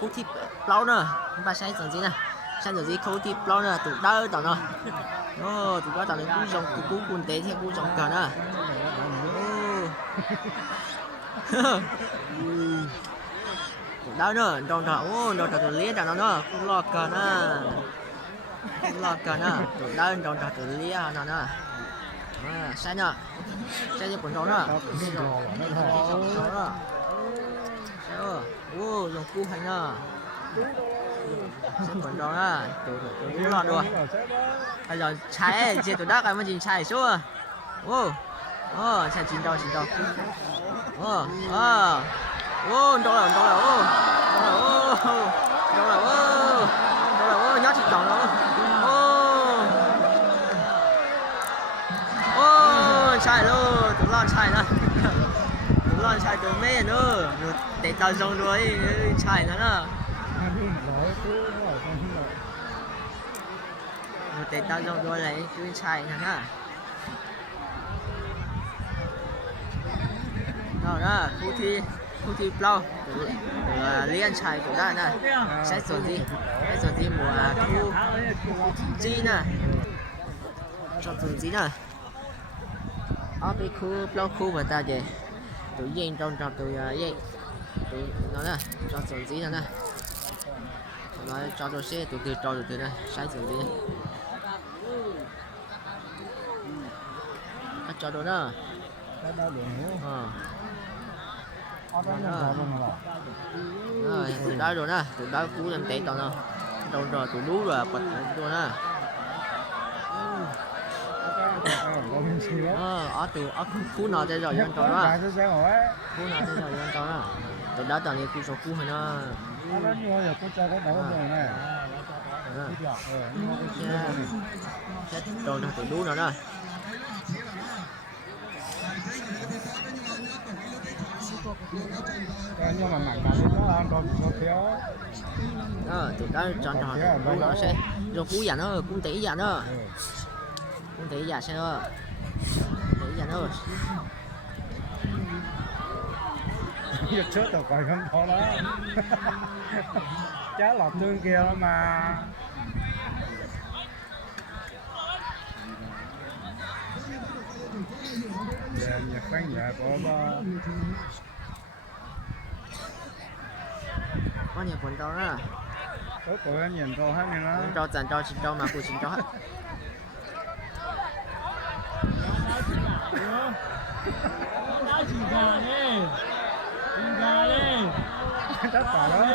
khu thịt plau nữa ba sai giống gì nè sai giống gì khu thịt plau nữa tụi đau tao nó tụi đau tao nó cú giống cú cuốn té theo cú giống cả nữa tụi đau nữa trong đó trong đó tụi lia tao nó cú lo cả nữa lo cả nữa tụi đau trong đó tụi lia nó nữa sai nữa sai cho quần đó nữa dùng cú hành nữa quần đó nữa tụi lo đùa bây giờ trái chỉ tụi đắc cái mà chỉ trái số trái chín đâu đâu là nhót thịt đòn đó chạy luôn tụi lo chạy nữa tụi lo chạy tụi mẹ nữa để tao xong rồi chạy nữa để tao xong rồi lại cứ chạy nữa đó khu thi plau liên chạy của ta nè sẽ chuẩn gì mùa thu chi nè cho chuẩn gì nè ở cái khu plau khu mà ta về tụi yên trong tụi tụi nó nè cho chuẩn gì nè nói cho tụi xe tụi nè sai chuẩn gì cho đồ nè tụi đó rồi nè tụi đó cú làm tệ toàn đâu rồi tụi đú rồi bật rồi nè ở cú nào đây rồi nhân trò đó cú nào đây rồi nhân trò đó tụi đó toàn đi cú số cú hay nó rồi tụi đú nào đó nhưng mà mặn mặn nó ăn còn thiếu tụi đó tròn tròn tụi nó sẽ rồi cú già nó cũng tỷ già nó cũng tỷ già xe nó tỷ già nó chết rồi coi không có đó chá lọt tương kia mà nhà khoan nhà có nhiều quần trâu đó có của nhìn trâu hết này nó trâu dàn trâu chín trâu mà của chín trâu hết chắc phải đó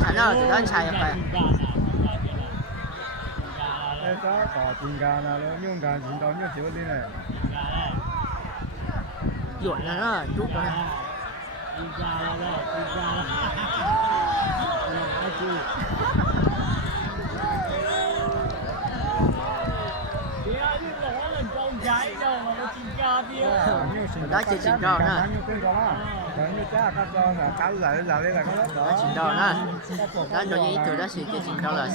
thành ra tụi đó xài phải đây có tiền gà nào đó nhưng gà chín trâu như kiểu đi này dọn là nó chút đó đó chỉ chín trâu nữa đó chín trâu nữa đó rồi như tụi đó chỉ chín trâu là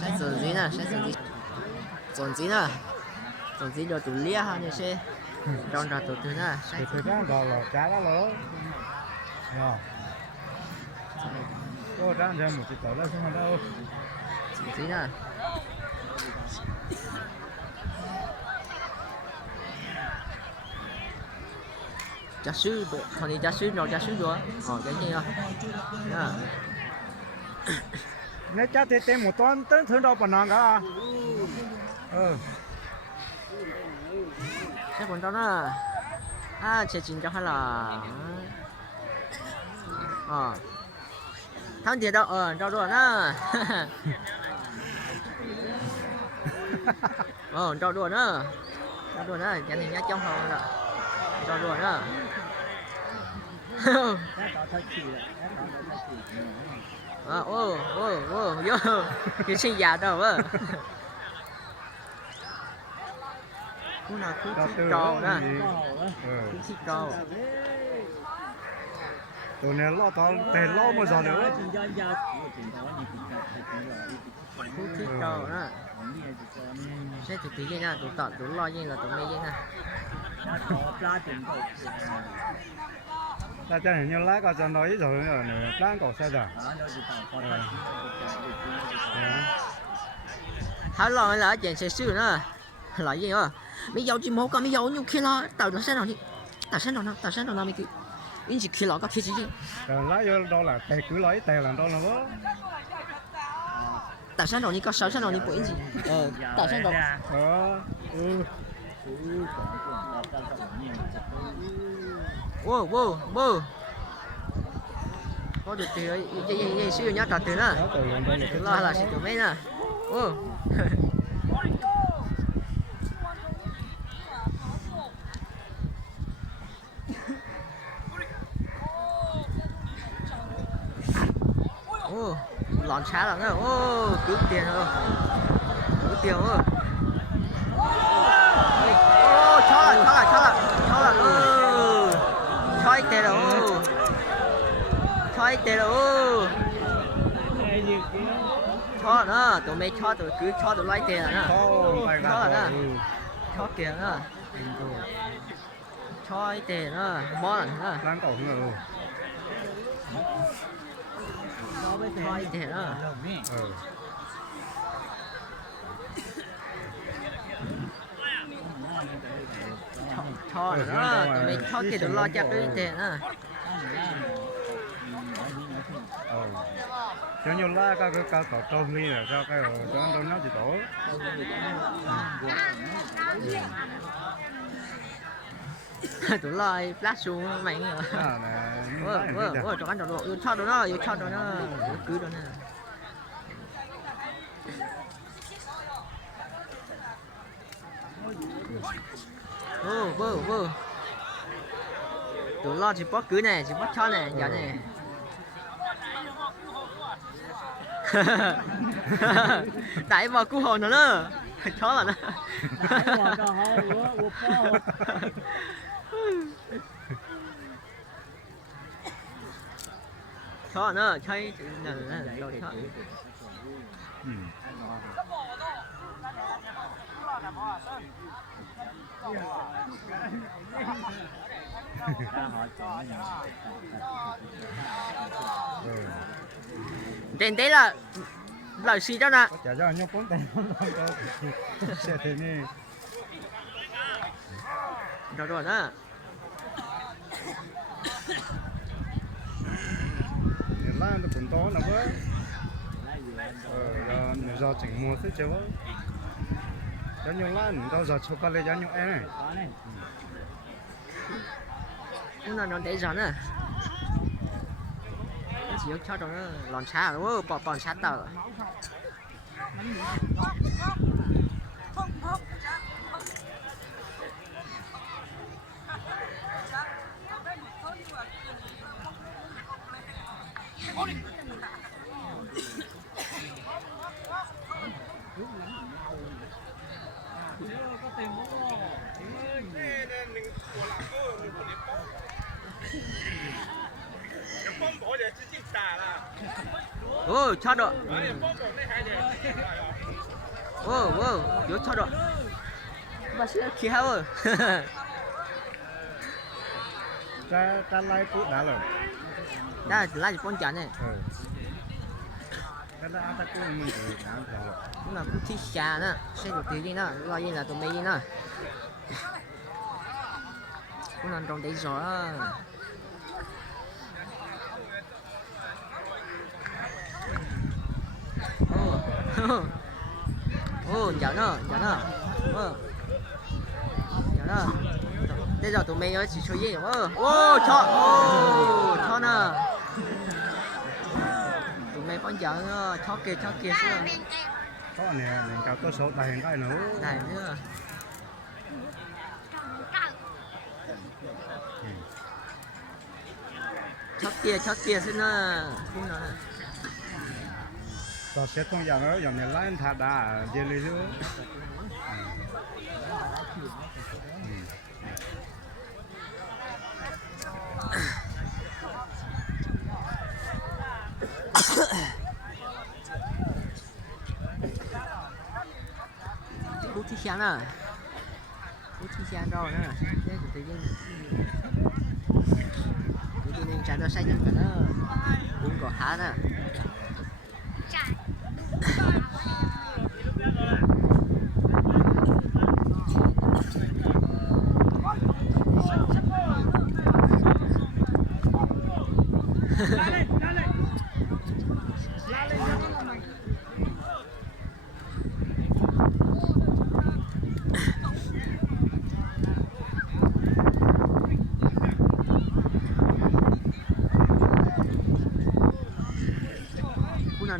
sẽ chuẩn gì nè sẽ chuẩn gì rồi tụi lia ha như xe trong đó tụi nè tụi đó là cá đó lớn có đang ra một cái tỏi đó không đâu tí nè giá sư thằng này giá sư rồi cái gì không nếu chắc thì tem một toán tới thứ đâu còn ngon cả cái con đó nè chế chín cho hay là thằng gì đâu đâu rồi nè đâu rồi nè cái này nhá trong hồ rồi đâu rồi nè vô cái gì già đâu á cú nào cú thịt trâu nè cú thịt trâu tụi này lo tao tiền lo mà giờ nữa cú thịt trâu nè sẽ tụi tí gì nè tụi lo gì là tụi mày gì nè ta cho hình như lá có cho nói rồi nữa đang có xe rồi Thái lo là chuyện sẽ xử nữa là gì à mấy dầu chỉ một cái mấy dầu nhiều khi lo tàu nó sẽ nào đi tàu sẽ nào mấy cái in chỉ khi lo có khi gì rồi lá vô đó là tè cứ lấy tè làm đó là đó tàu sẽ nào đi có sáu sẽ nào đi bộ in gì tàu sẽ nào wow wow wow có được thì gì sử dụng nhá tàu từ nữa lo là sử dụng mấy nè wow ô lòn xá lắm nữa ô cứu tiền rồi cứu tiền rồi ô cho là cho ít tiền rồi cho ít tiền rồi cho nữa tụi mày cho tụi cứ cho tụi lấy tiền nữa cho nữa cho tiền nữa cho ít tiền nữa món nữa đang cổ nữa cho ít tiền nữa cho nữa tụi mày cho tiền tụi lo chặt đứa tiền nữa cho nhiều lá cái tổ trôn đi là sao cái cho ăn nó chỉ tổ tụi lo flash xuống mày rồi cho ăn đồ cho đồ nó cứ đồ nó vô tụi lo chỉ bắt cứ này chỉ bắt cho này giờ này đại vào cứu hồn nữa chó là nó chó nữa chơi rồi chó tiền đấy là lời xì đó nè chả cho nhau bốn tiền xe thế này rồi đó lá nó cũng to lắm với rồi giờ chỉnh mua thế chứ cho nhau lá nó giờ chụp cái lấy cho nhau em này nó để giòn à chỉ có cho nó lòn xá rồi bỏ sát tàu ô cho độ ô vô cho độ bà sẽ khi hao rồi ta lấy cút đã rồi đã lấy được con chắn này cái đó ta cũng mình tự làm rồi nhưng mà cũng thích xà nữa sẽ được tiền đi nữa lo gì là tụi mày đi nữa cũng làm trong đấy rồi giờ nó bây giờ tụi mày chỉ chơi gì cho nè tụi mày con giờ cho kia xưa có nè mình cao có số tài cái nữa cho kia xin không nữa rồi sẽ không giờ nữa giờ này lấy thà đá dê lì nữa bút thi sáng à bút thi sáng rồi nè đây của tự nhiên chả tôi say chẳng cả nó uống có há nè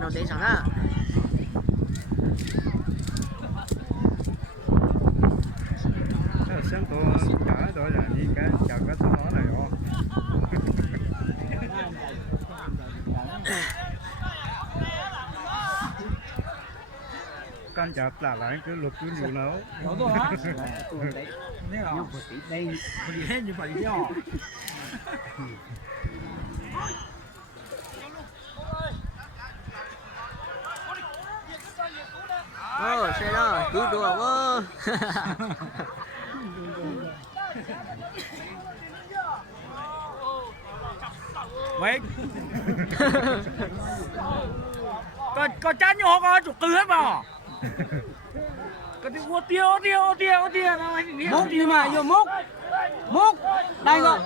nó để chẳng á xem tôi chả tôi là đi cái chả có thằng nó này không con chả là lại cứ lục cứ nhiều nấu ô xe đó cứu đùa ô vậy có chán nhỏ có chụp tư hết mà có đi ô tiêu nó múc đi mà vô múc đây rồi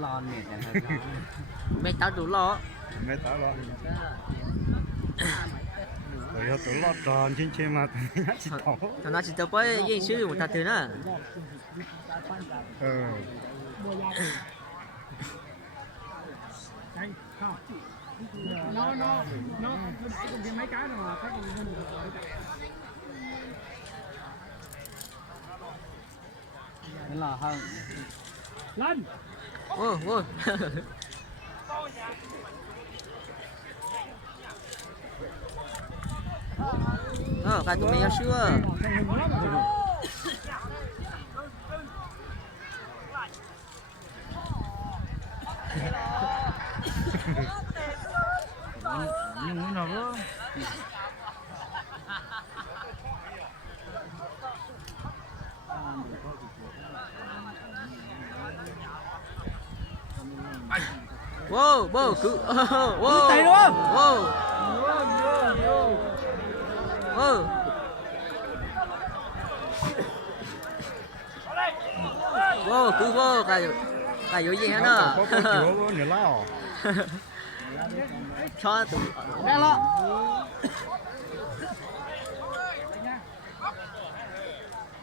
lon nè mày tao đủ lo mấy tao lo rồi tụi lo tròn trên mà chỉ thấu thằng nó chỉ tao với yên sư một thằng thứ nữa nó mấy cái nào khác là hơn lên ô ô cả tụi mày chưa nhưng mà nó wow wow cứ wow tay luôn wow wow wow cứ wow cả vô gì hết nữa có nhiều lao cho tụi ra lo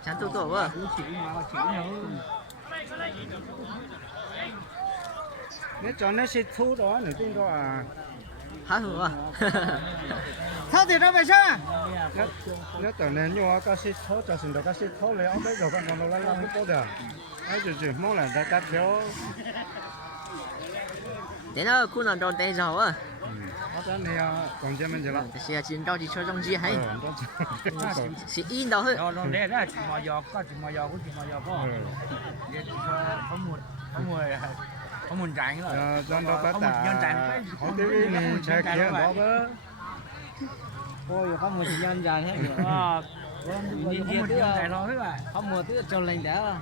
chán tụi tổ quá nếu cho nó sẽ thu đó nữa tin đó à hả hửa sao thì đâu vậy sao nếu cho nên nhau các sĩ thu cho xin được các sĩ thu lấy ông bây giờ còn còn làm không tốt được ai chỉ mong là đại cát thiếu thế nó khu nào đòn tay giàu à cái này còn cho mình gì lắm thế chỉ đâu chỉ cho trong gì hay chỉ in đâu thôi rồi để đó chỉ mò giò có chỉ mò giò có để có một rảnh rồi dân đâu có tả họ tới mình chơi kia đó bơ ôi có một nhân dài hết nhìn kia thứ này nó hết rồi không một thứ cho lên đã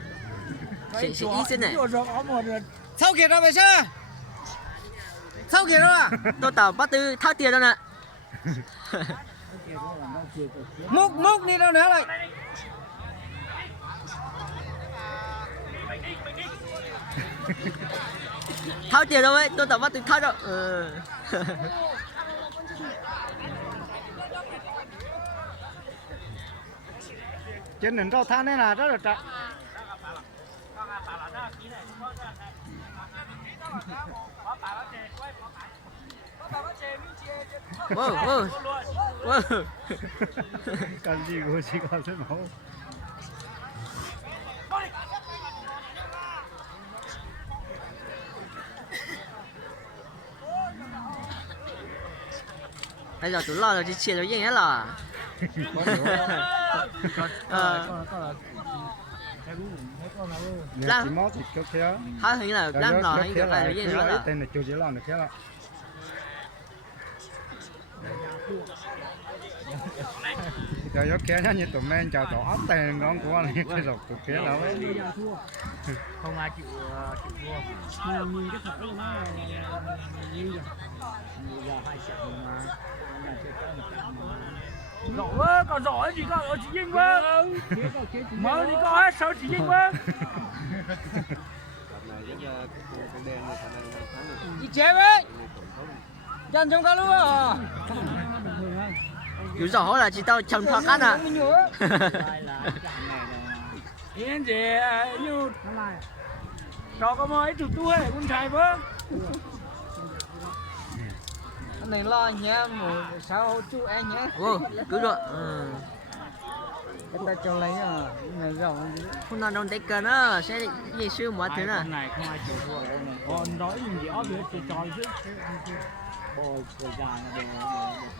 chỉ in xin này sao kìa đâu vậy sao sao kìa đâu à tôi tao bắt từ thao tiền đâu nè múc đi đâu nữa lại thao tiền đâu ấy tôi tao bắt từ thao đâu trên nền rau than này là rất là trạ wow wow wow cái gì của chị có thế nào bây giờ tụi lo rồi chỉ chia được gì hết là chỉ mót thì có thế hả hình là đang lò hình được là gì nữa là tên là chú chỉ làm được thế là giờ gió kia như tụi men chào tụi ốc tiền con của anh cái rồi tụi kia đâu ấy. Không ai chịu thua. Nhìn cái thật nó như vậy. Giờ 2 trận mà rõ quá, còn rõ gì có chỉ dinh quá. Mở đi có hết sợ chỉ dinh quá. Đi chém ấy. Chân trong cá luôn à. Dù rõ là chỉ tao chồng thoát ăn à. Yên gì như cho có mấy chục tuổi con trai với. Anh này lo nhé, một sao chú anh nhé. Ồ, cứ rồi. Người ta cho lấy à, người giàu Hôm nào đông tết cờ nó sẽ gì sư mọi thứ nè. Này không ai chịu thua. Còn nói gì ó biết chơi trò chứ. Bồi cười già là đều.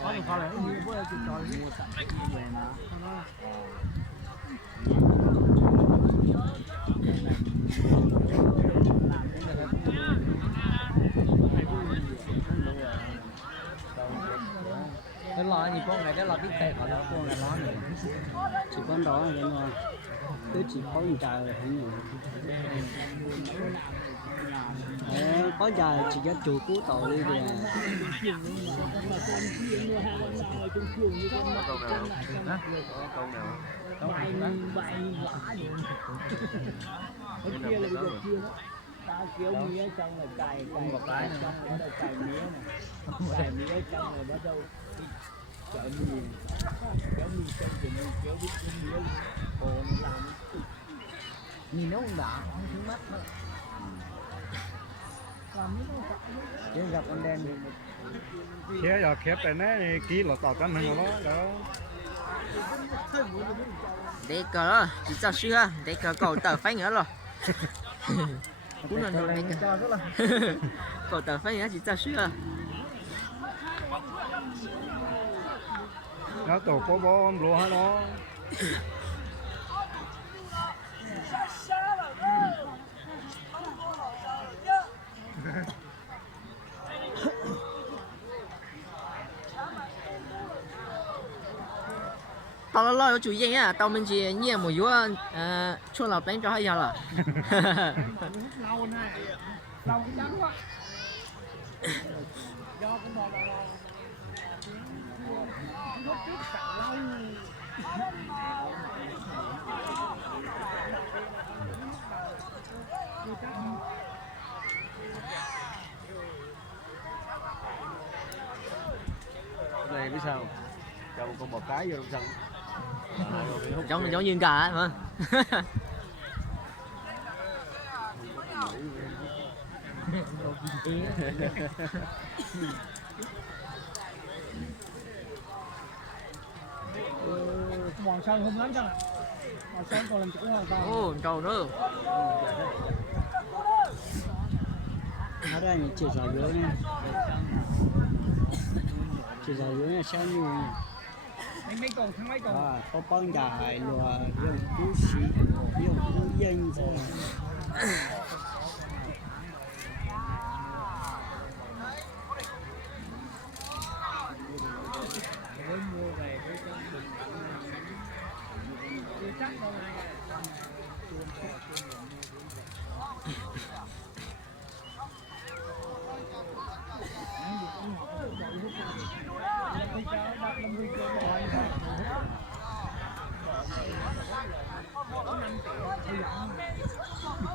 Có được có lẽ như với chơi trò chứ. Mua sẵn về mà. cái lo gì con này cái lo biết tệ ở đó con này nó này chỉ con đó là nó cứ chỉ có một trà là không nhiều có trà chỉ cho chủ cú tàu đi thì Tao kéo mía trong là cày một cái trong là cày mía này, cày mía trong là bắt đầu chợ miền kéo mía trong thì mình kéo biết cái mía bò nó làm nhìn nó không đã không thứ mắt nữa chỉ gặp con đen được Kia giờ khép tại nấy ký là tao cắn hơn nó đó. Để cờ đó, chỉ cho sư ha, để cờ cầu tờ phanh nữa rồi. Cũng là đồ đấy cả. Cầu tờ phanh nữa chỉ cho sư ha. Nó tổ bố lúa hết nó. Tao lo chủ yên á, tao mình chỉ nhẹ một yếu cho là đánh cho hay giờ là. lâu này lâu cái trắng quá do cái bò lúc trước cạo lâu này biết sao cho một con bò cái vô trong sân Giống như gà mà. Mòn sơn không lắm chăng ạ? Mòn sơn còn làm chữ hoàn toàn. Ồ, trâu nữa. ở đây là chỉ giỏi dưới nha chỉ giỏi dưới là sao như Mấy cầu thằng mấy cầu. có băng đài lùa dùng cú xí dùng cú dân rồi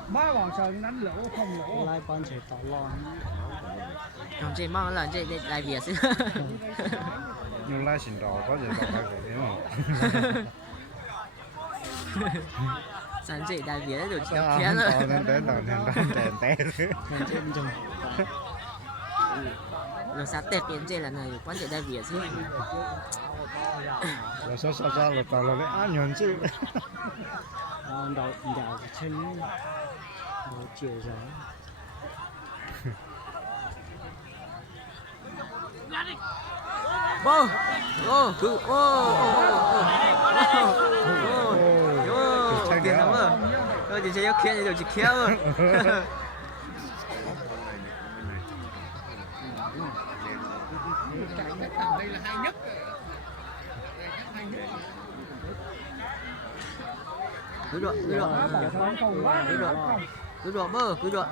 Ba bọn sơn đánh lỗ không lỗ. lai con sẽ tỏ lo Không chỉ mong là chị đại Việt chứ. Nhưng lại xin đồ có gì đâu phải vậy mà. Sáng chị đại Việt được Sao kéo ăn nữa. to nên đến đầu nên đến té té. còn trên chừng Rồi sáng tết biến chị là này quan chị đại Việt chứ. Rồi sao là tao là lấy ăn nhuận chứ. đầu chân chiều gió Vô. Vô, cứ ô. Tiền lắm à. Rồi thì sẽ kia thì đều chỉ kéo rồi. Đây là hay nhất. Cứ được, cứ được. Cứ được. Cứ được mơ, cứ được.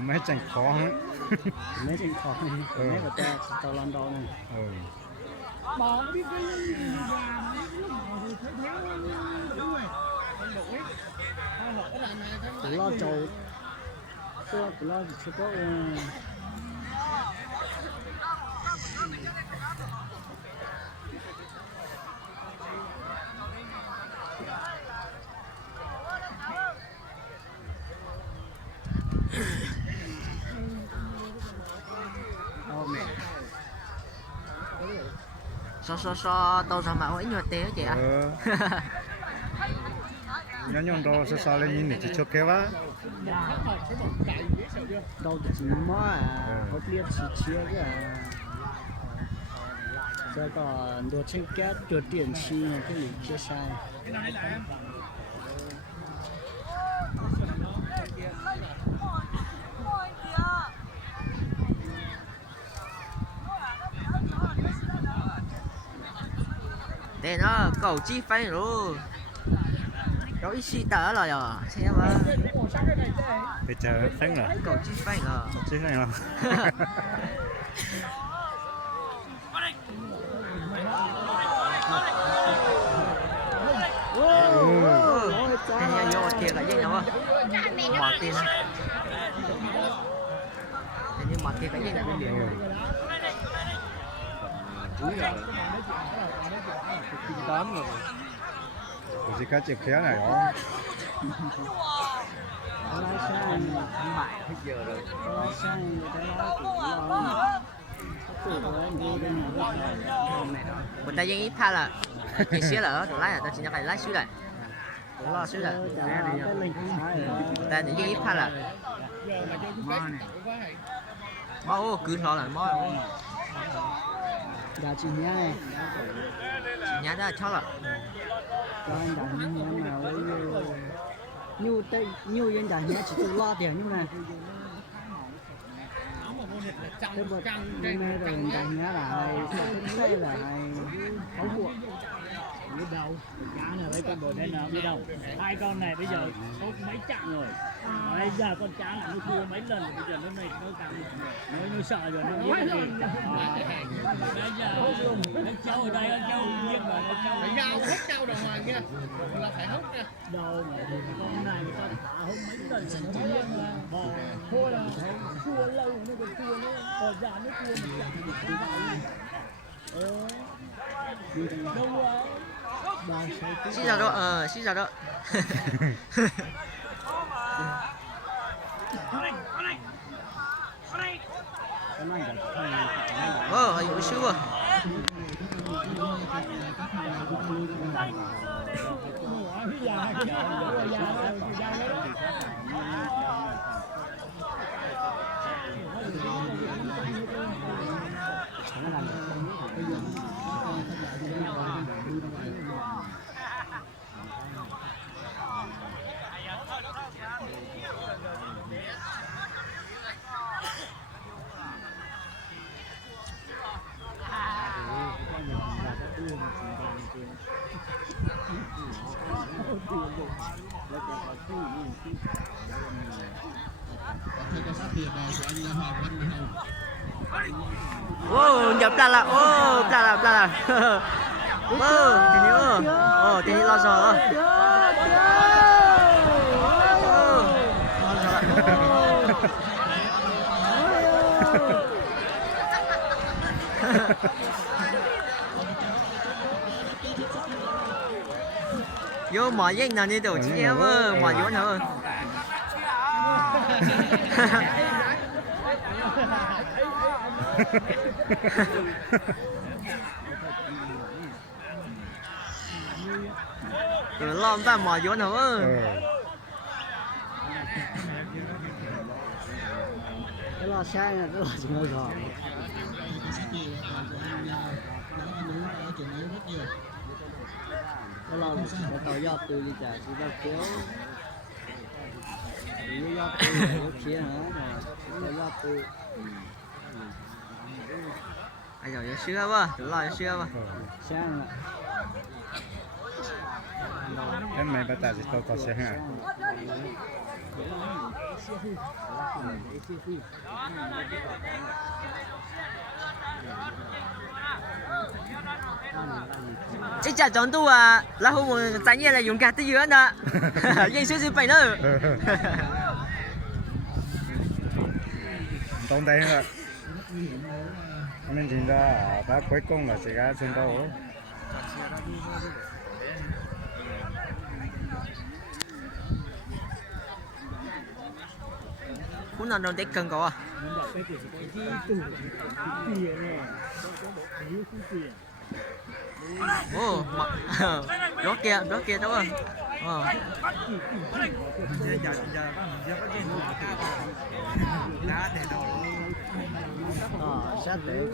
Mấy chẳng khó hả? mấy trên khó này mấy của ta tàu lăn đầu này tự lo trầu tự lo chỉ có so tao sao mà ấy nhọt té chị ạ. Nhớ nhon đồ sao lên nhìn để chỉ cho kéo á. đâu chỉ mó có biết chỉ chia cái giờ còn đồ trên két đồ điện chi cái gì chia sai Để nó cầu chi phanh rồi. Có ít xí tớ rồi à, xem mà. Để chờ phanh rồi. Cầu chi phanh à. Chứ này không? Cái nhà vô tiền là gì nào mọt tiền á. Cái như mọt tiền cái gì nào bên biển. Tám rồi. Chỉ cá chép khéo này đó. lái sang Hết giờ rồi. lái sang người ta Một tay ít pha là cái xía là tụi lái là tao chỉ nhắc lái xíu lại. Tụi lo xíu lại. Một tay những ít pha là. Máu cứ lo là máu. đã chỉ nhá này Nhà đã cho là. cho anh đã nhá nào như tây như yên đã nhá chỉ tự lo tiền như này thế bật hôm nay rồi đã nhá là hay đây là hay ống buộc biết đâu cá này lấy con bồ nên là biết đâu hai con này bây giờ có mấy chặng rồi bây giờ con cá này nó thua mấy lần rồi, bây giờ nó này nó càng nó sợ rồi nó biết gì bây giờ nó trâu ở đây nó trâu biết rồi nó trâu phải rau hút trâu đồng hoàng kia là phải hút nha đâu mà con này người ta thả hút mấy lần rồi nó biết mà bò thôi là chua lâu nó còn chua nó bò già nó chua một chặng thì không phải đâu rồi Xin chào đó, xin chào đó. Hay có siêu à. Wow, nhập ra là, oh, ra là. Tình yêu, tình yêu lo rồi. Vô mọi danh nào đi đủ chị em ơi, mọi vô nữa. Rồi lo ba mọi vô nữa. cái lo sang là cái lo chỉ ngồi rồi cái lo là tàu do từ đi trả chỉ tao kéo nếu do từ kéo kia hả rồi do từ Ai giờ xưa quá, tự lo xưa quá. sang là 真没把大家都搞些哈。这家长度啊，然后我们专业的勇敢队员呢，认识是本人。懂得了。我们现在把归功了，自家存到。湖南人得更高啊。Ồ, đó kia đâu rồi. Sát để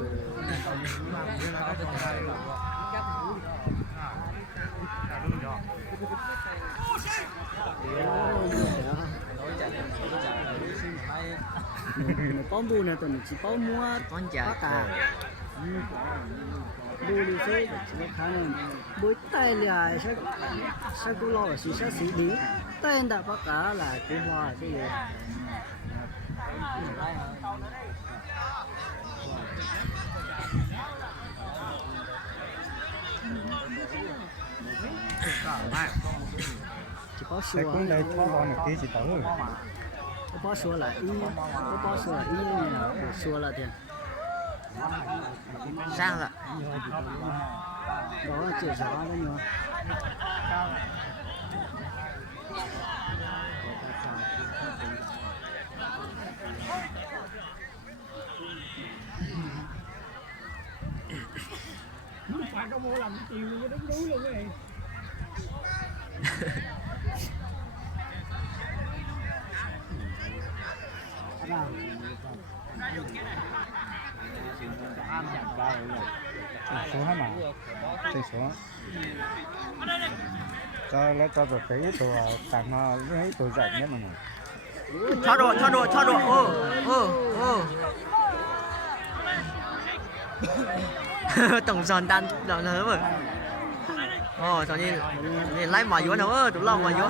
con bù này tụi mình chỉ bao mua Con chả cả bù đi chơi chỉ khá là bối tay là sẽ cứ lo chỉ sẽ xử lý tay đã bắt cả là cứ hoa cái gì chỉ có Tại sủa cũng đây thoa vào một tí chỉ tao. có sủa là ý có sủa là ý này sủa là tiền sang rồi. đó là chữ gió đó nhỉ Nó phải có mua làm chiều nó đứng núi luôn cái này. Số hả mà? Trên số. Cho nó cho được cái tụi tặng nó cái tụi dạy nhất mà. Cho độ. Ô. Tổng giòn tan là rồi. Ồ, cho nên lấy mà vô nữa, tụi lâu mà vô.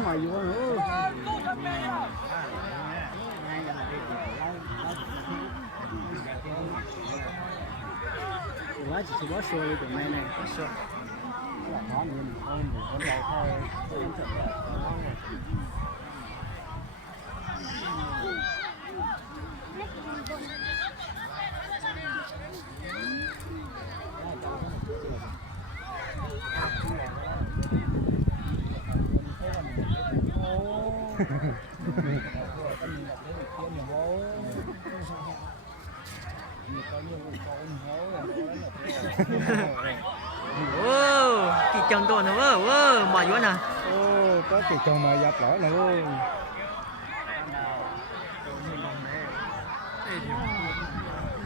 quá chỉ có sủa đi tụi mày này sủa Ô, kỳ chồng đồ nữa, ô, mà vô nè. Ô, có kỳ chồng mà dập lỡ nữa luôn.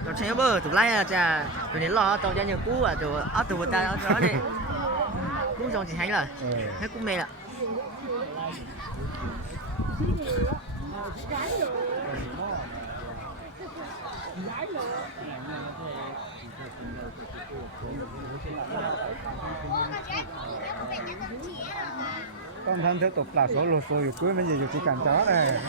Tụi xem bơ, tụi lấy là chà, tụi đến lo tao cho nhiều cú à, tụi áp tụi ta áp đó đi. Cú xong thì hay là, hết cú mê là. Con thân tiếp tục là số lô xô dù cưới mấy gì dù chỉ cần chó này.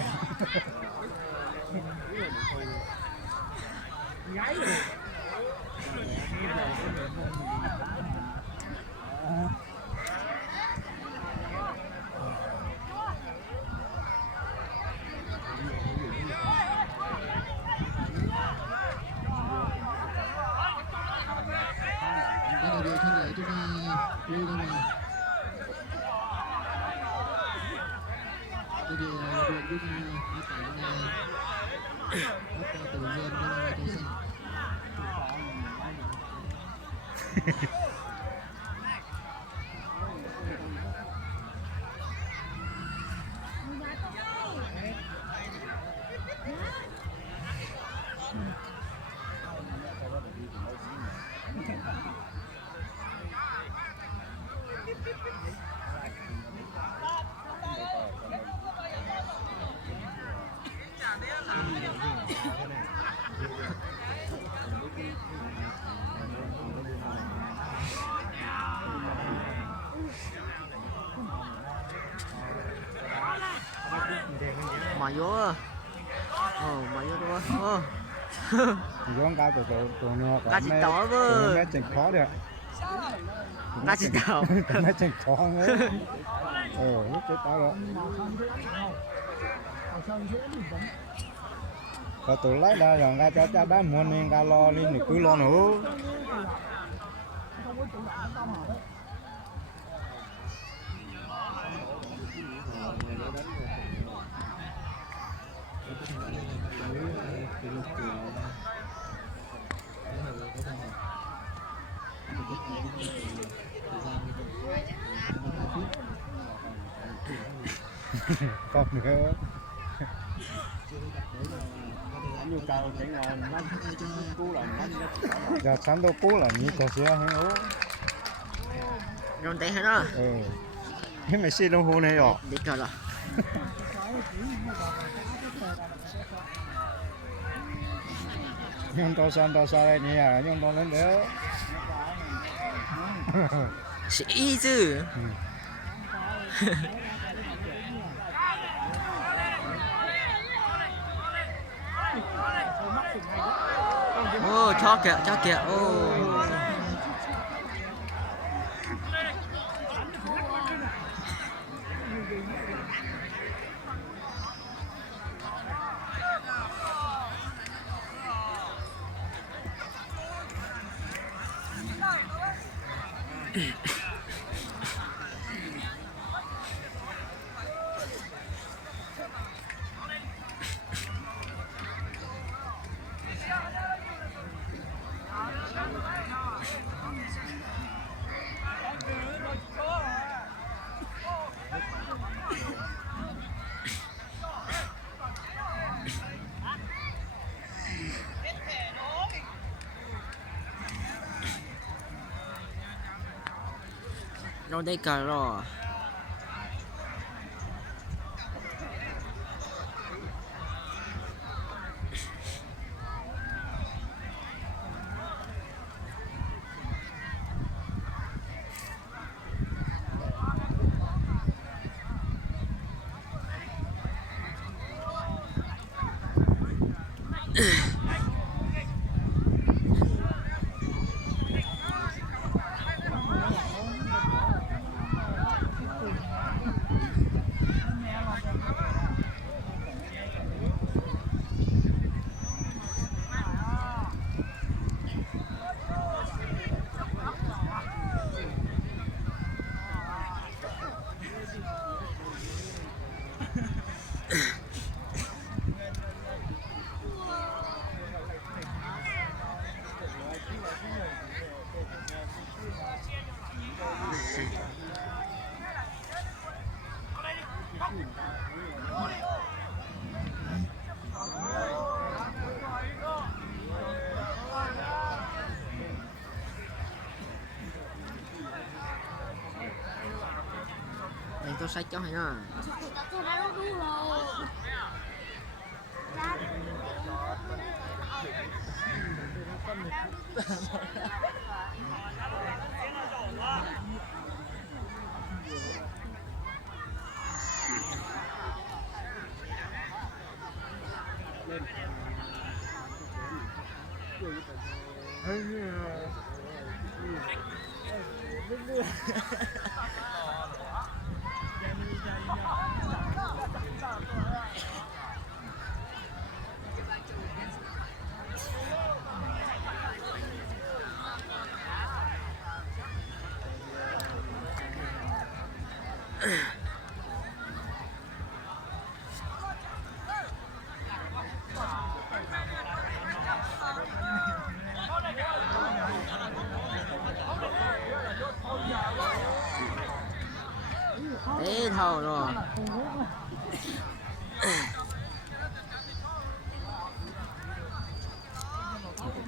mà vô mà vô đâu giống cá tụi nó cá chỉ tỏi với mấy chừng khó được cá chỉ tỏi mấy chừng khó nữa lúc chết tao rồi có tụi lấy ra rồi cá cho bác mua nên cá lo lên cứ lo nữa còn nữa nhu cầu chạy ngoài nó cứu là nó giờ sáng đâu cố là như thế sẽ hay ố rồi té hết đó cái mày xí đồng hồ này rồi đi rồi là nhưng tôi sang đây nè nhưng tôi lên nữa sĩ chứ cho kìa nó đây cả rồi tôi sách cho hay nè thế thôi rồi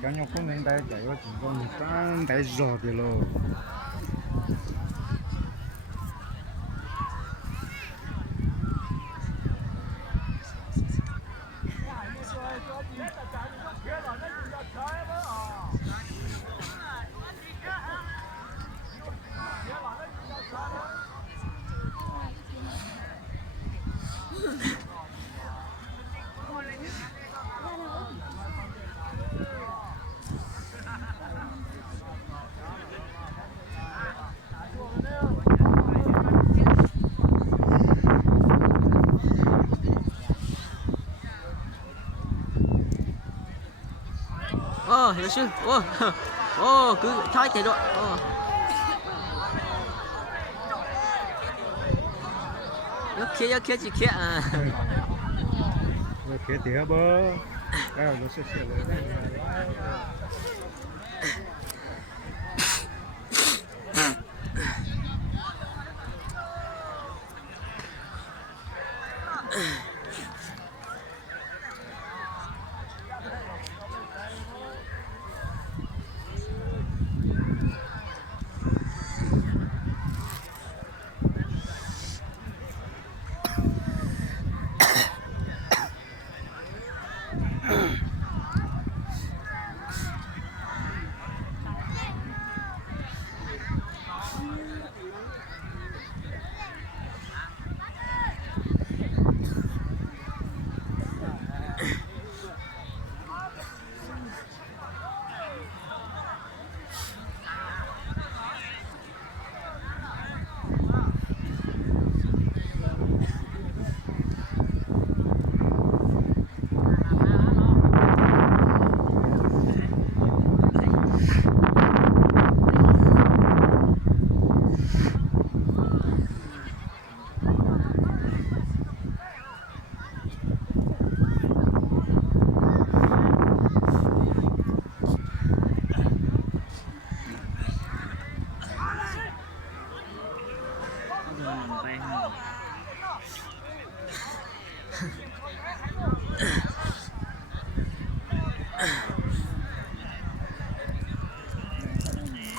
cái nhau không nên đây chạy qua chúng con tan đây rồi thì lo 有事，哦，cứ thái thế rồi,要开几开啊？ Rồi kế tía bơ. Cái nó sẽ lấy.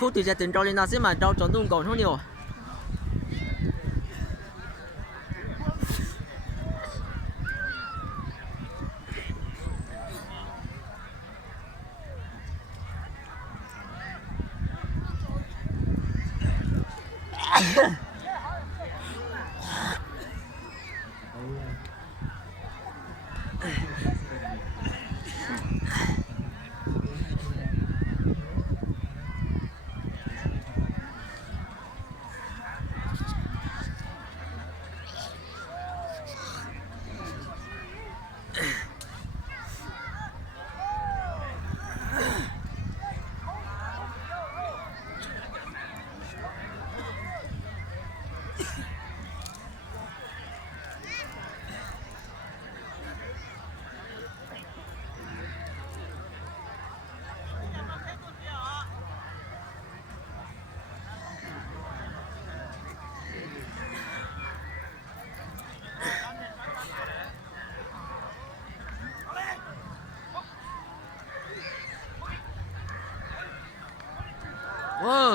Khu từ giờ tiền trâu lên nào xí mà trâu trốn tung còn không nhiều.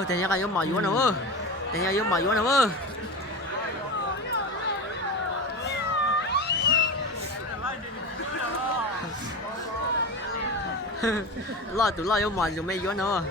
Ternyata yung maju na Ternyata yung maju na lo tụi lo yung maju dùng mấy vô nữa.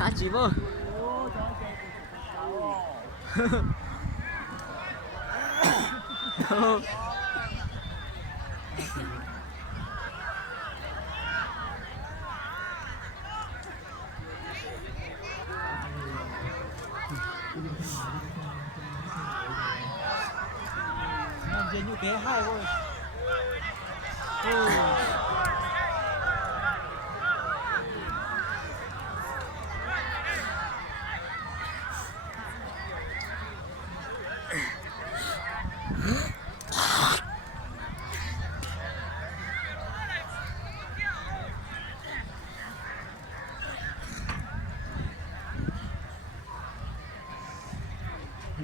hả chị vô làm gì như thế hay thôi.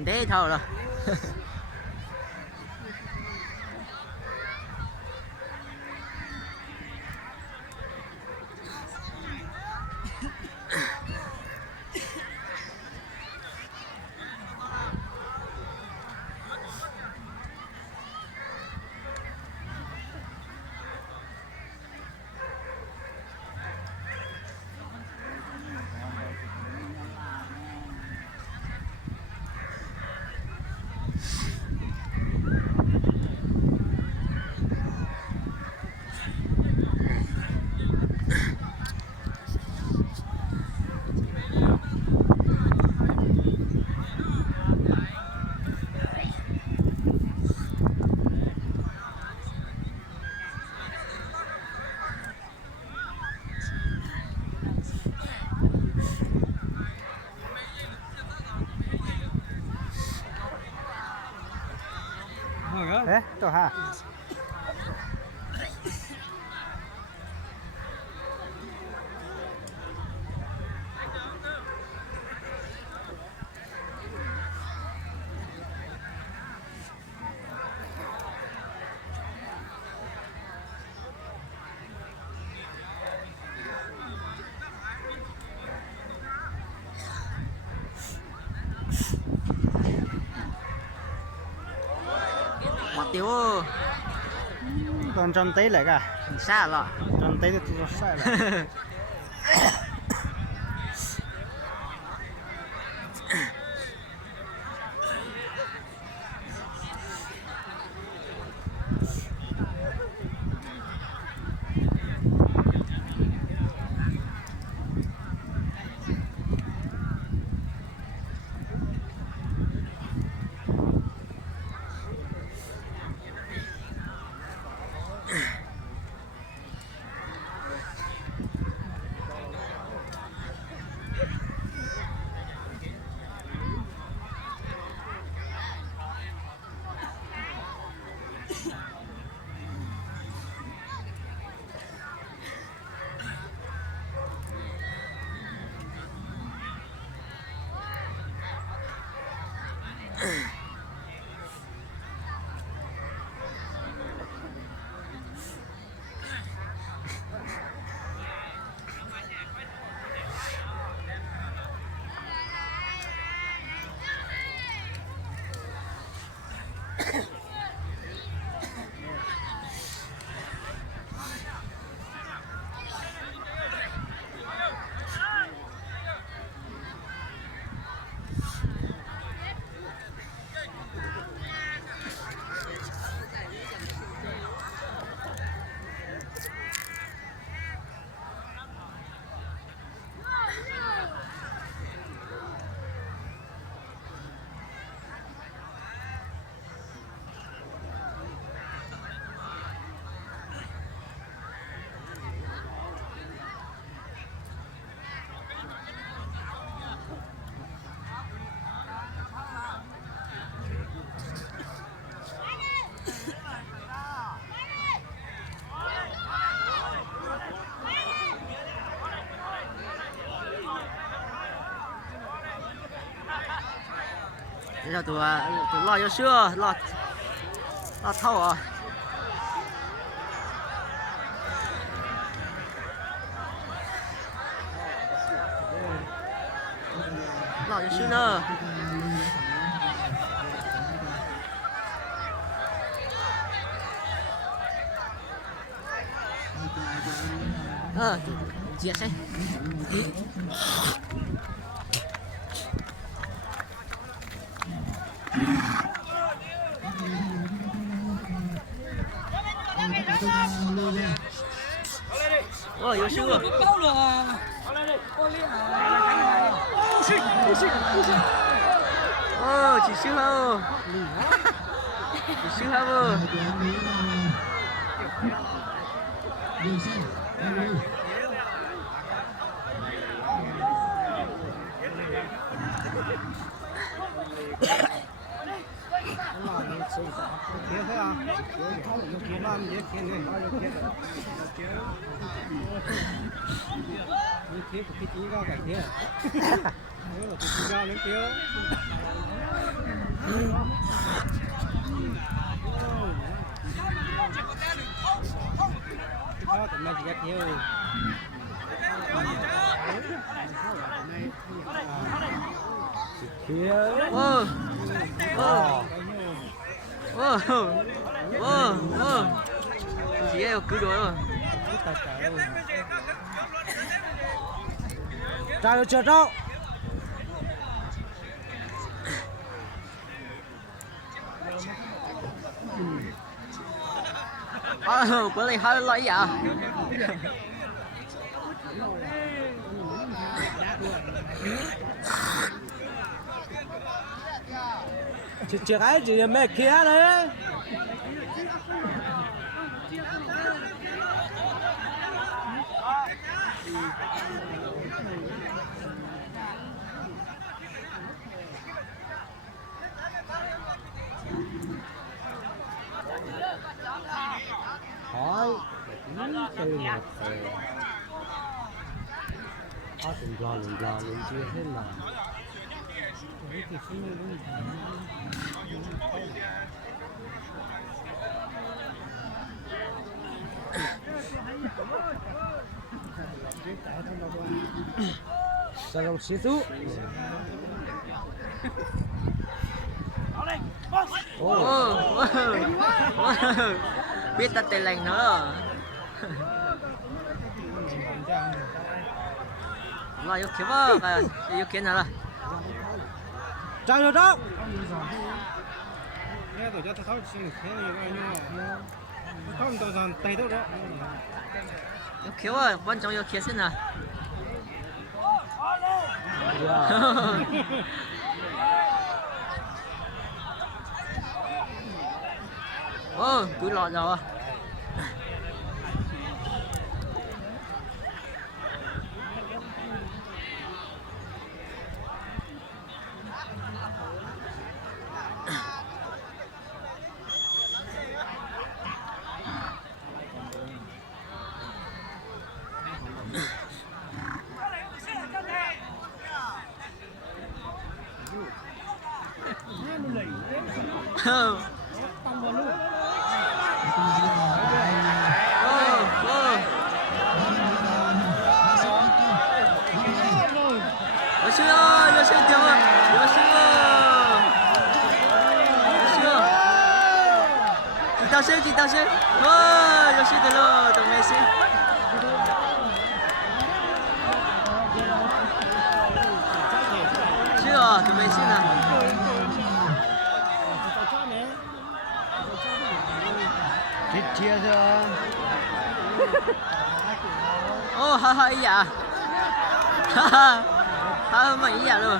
thế thôi rồi thế tôi ha một tiêu còn tròn tí lại cả xa rồi tròn tí thì tôi sai lại thế là tôi lo cho xưa lo thâu à lo cho xưa nữa chia sẻ 有事了。高了啊！哦，几时候？几时候不？贴的啊，有贴吗？没贴呢，哪有贴的？你贴不贴几个该贴？我不知道你贴。他怎么直接贴？贴。哦哦哦哦哦，自己有舉咗咯。加油，接招！啊，本嚟考女啊！Chiếc ấy chỉ mẹ kia đấy. Hỏi từ một đừng lo chưa hết là Salong situ. Biết ta tên lành nữa. Rồi yêu kiếm à, yêu kiếm nào là. Chào rồi đó. Nghe tôi cho tôi tháo xin thế này cái nhau. Không tôi dần tay đâu đó. Yêu kiếm à, quan trọng yêu kiếm xin à. Ô, cứ lọt rồi. Chị ta sẽ yo sí que lo tomé sí. Sí rồi, tụi mình xin nào. Chết chia rồi. Ô, ha ha ý à. Ha ha. Ha mà ý à luôn.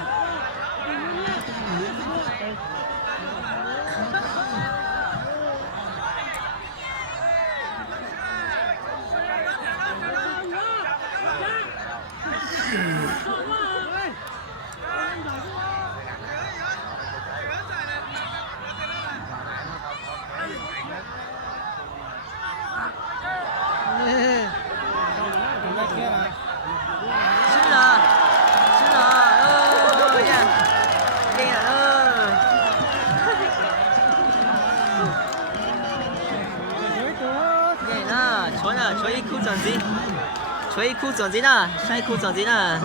Chuối khu chuẩn gì nè, sai khu chuẩn gì nè.